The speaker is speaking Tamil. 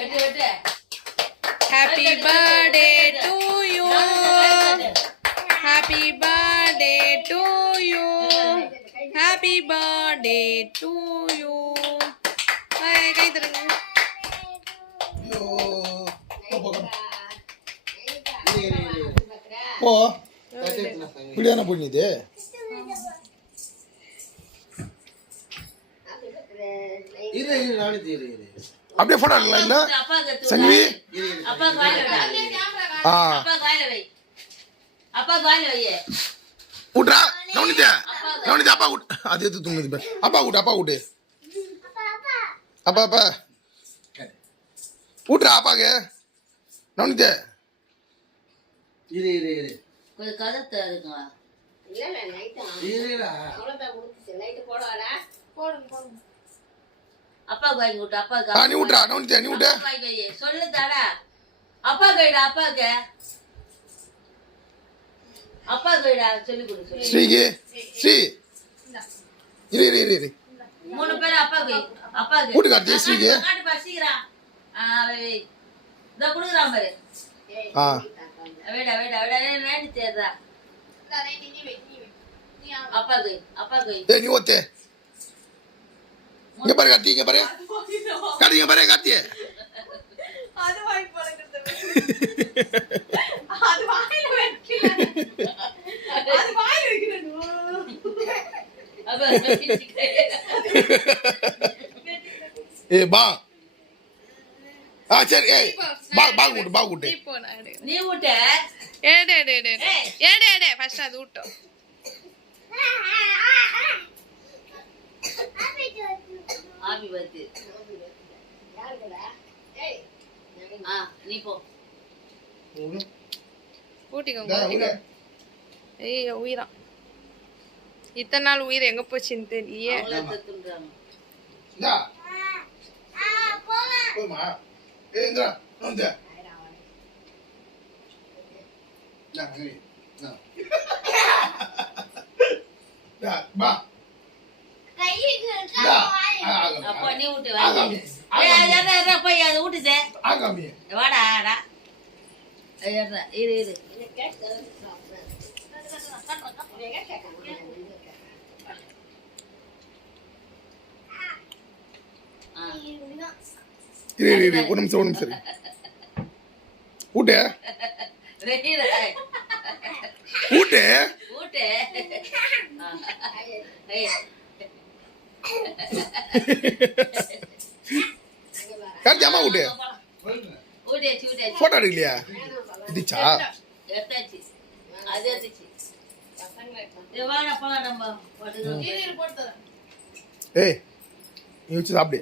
Happy birthday to you. Happy birthday to you. Happy birthday to you. Hey, kay tadanga. போ இப்படியான பொண்ணு இது அப்படியே போட்டோ எடுக்கலாம் இல்ல சங்கவி விட்றா கவனித்தே அப்பா விட்டு அது எடுத்து தூங்குது அப்பா விட்டு அப்பா விட்றா அப்பாக்கு கவனித்தே இரு கொஞ்சம் கதை தருங்க. அப்பா வாங்கி விட்டு அப்பாக்கு நீ விட்றா நீ விட்டு சொல்லு தாடா அப்பா கைடா அப்பாக்கு அப்பா கைடா சொல்லி கொடு சொல்லு. ஸ்ரீக்கு ஸ்ரீ இரு 3 பேர் அப்பா கை கூட்டு காட்டு ஸ்ரீக்கு காட்டுப்பா சீக்கிரம். இதை கொடுக்குறான் பாரு. வேடா நேண்டி தேடுறா அப்பா கை நீ ஓத்தே இங்க பாரு கார்த்தி இங்க பாரு கார்த்தி அது வாய் பழக்கிறது. அது வாயில வைக்கல. அது வாயில வைக்கணும். பா சரி பா கூட்டு நீ விட்ட ஏடே ஃபர்ஸ்ட் அது விட்டோம். ஆபி பர்த்டே நீ போ கூட்டிக்கோங்க. ஐயோ உயிரா இத்தனை நாள் உயிர் எங்க போச்சுன்னு தெரியலையே. அப்பா நீ விட்டு போய் அதை விட்டுச்சே வாடா இரு ஒரு நிமிஷம் ஊட்டு கார்த்தி அம்மா ஊட்டு போட்டோ எடுக்கலையா இதுச்சா ஏய் நீ வச்சு சாப்பிடு.